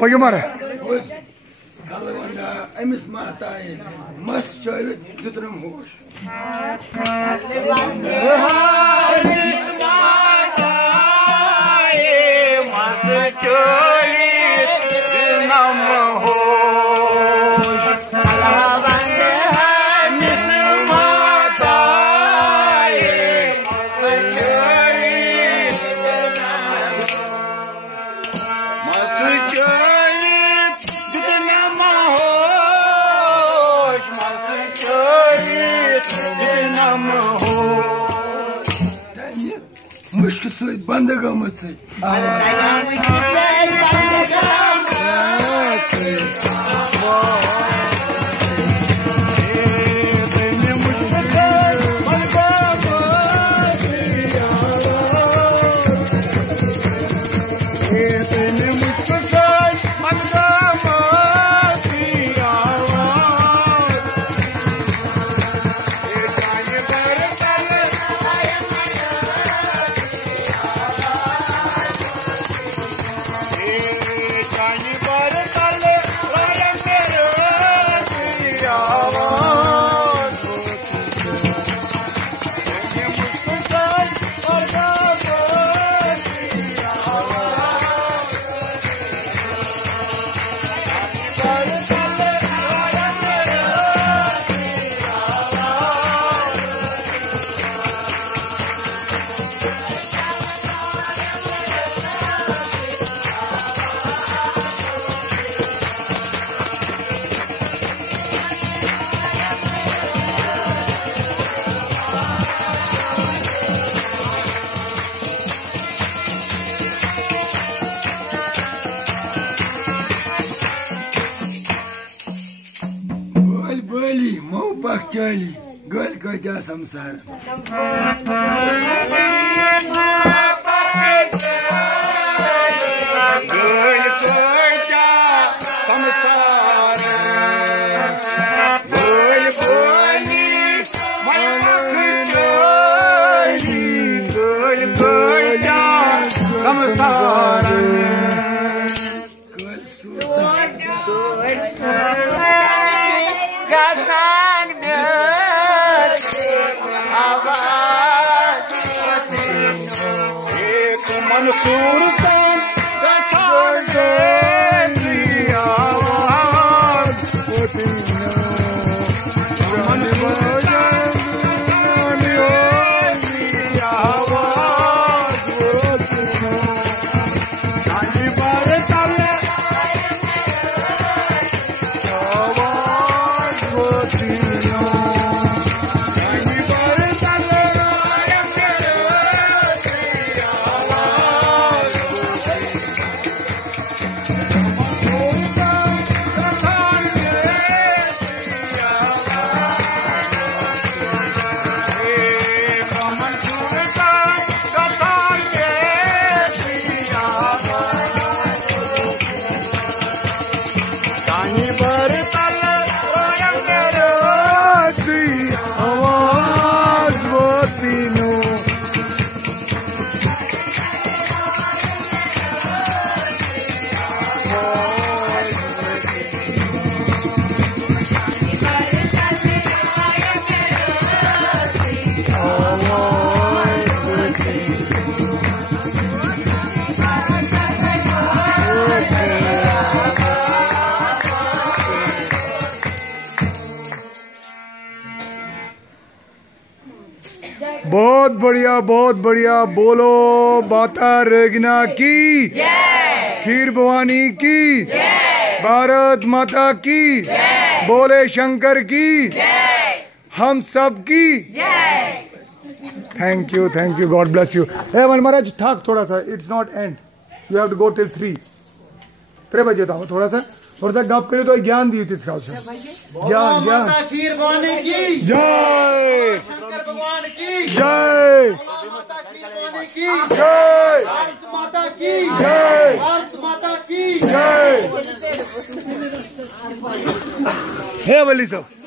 Pagimara. Kalvanda emis matai mas çaylık dütürüm hoş. Muşku soy banda gaması. Bali, mau pakcali, gol kaja samsar. Gol kaja samsar. Gol bali, mau pakcali, gol kaja samsar. Gol sultan. Mansurdan kaçar diye ağlar Odina Mansurdan diye ağlar Odina Hani bare talle ağlar Odina Hani bare talle बहुत बढ़िया बोलो माता Regina की खीर भवानी की भारत माता की बोले शंकर की हम सब की जय। Thank you, God bless you. वन महाराज थक थोड़ा सा, it's not end, you have to go till 3 बजे था। थोड़ा सा गप करिए तो ज्ञान दी थी इसका ज्ञान की जय, भगवान की जय, जय माता की जय, माता की जय। हे वली साहब